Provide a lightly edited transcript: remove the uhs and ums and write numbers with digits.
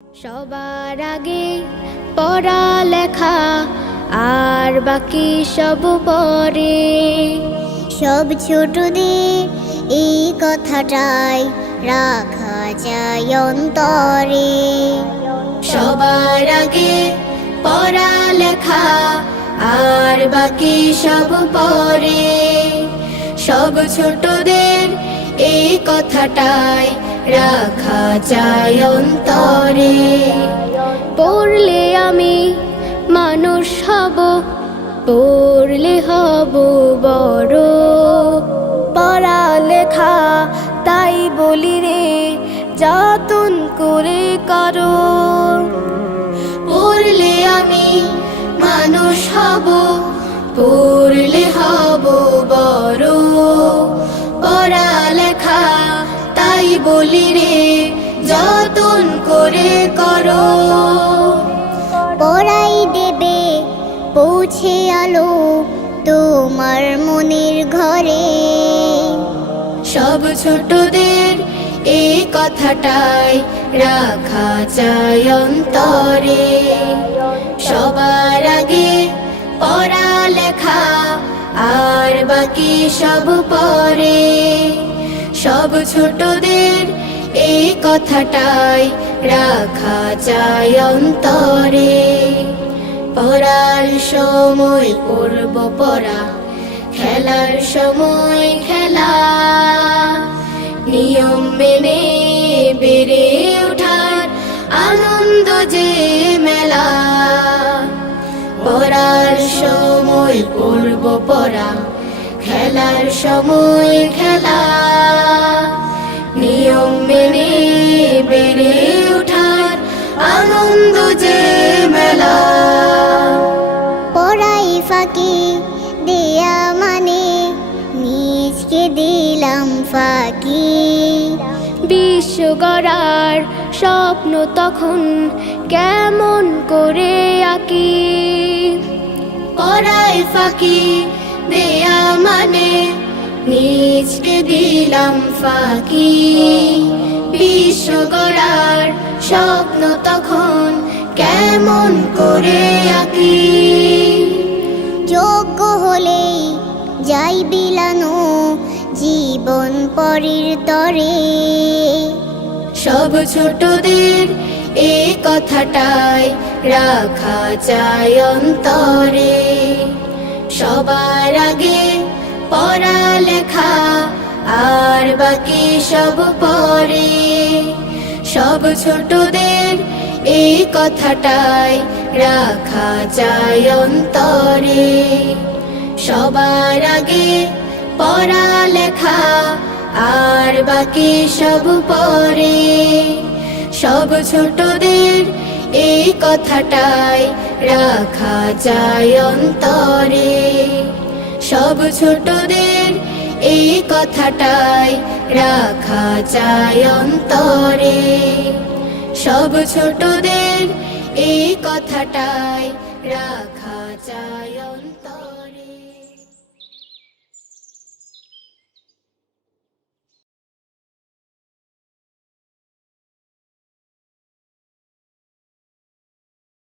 সবার আগে পড়ালেখা আর বাকি সব পরে। সব ছোটদের এই কথাটাই রাখা যায় অন্তরে। সবার আগে পড়ালেখা আর বাকি সব পরে। সব ছোটদের এই কথাটাই রাখা যায় অন্তরে। পড়লে আমি মানুষ হব, পড়লে হব বড়। পড়ালেখা তাই বলি রে, যতন করে করো। পড়লে আমি মানুষ হব, পড়লে হব বড়। পড়ালেখা তাই বলি রে, যতন করে করো। পড়াই দেবে পৌঁছে আলো তোমার মনের ঘরে। সব ছোটদের এই কথাটাই রাখা যায় অন্তরে। সবার আগে পড়ালেখা আর বাকি সব পরে। সব ছোটদের এই কথাটাই রাখা যায় অন্তরে। পড়ার সময় পড়ব পড়া, খেলার সময় খেলা। নিয়ম মেনে বেড়ে ওঠার আনন্দ যে মেলা। পড়ার সময় পড়ব পড়া, খেলার সময় খেলা। নিয়ম মেনে বেড়ে ওঠার আনন্দ যে মেলা। পড়াই ফাঁকি দেয়া মানে নিজকে দিলাম ফাঁকি। বিশ্ব গড়ার স্বপ্ন তখন কেমন করে আঁকি। পড়ায় ফাঁকি দেয়া মানে নিজকে দিলাম ফাঁকি। বিশ্ব গড়ার স্বপ্ন তখন কেমন করে আঁকি। যোগ্য হলেই যাই বিলানো জীবন পরের তরে। সব ছোটদের এই কথাটাই রাখা যায় অন্তরে। সবার আগে পড়ালেখা আর বাকি সব পরে। সব ছোটদের এই কথাটাই রাখা যায় অন্তরে। সবার আগে পড়ালেখা আর বাকি সব পরে। সব ছোটদের এই কথাটাই রাখা যায় অন্তরে। সব ছোটদের এই কথাটাই রাখা যায় অন্তরে। সব ছোটদের এই কথাটাই রাখা যায়।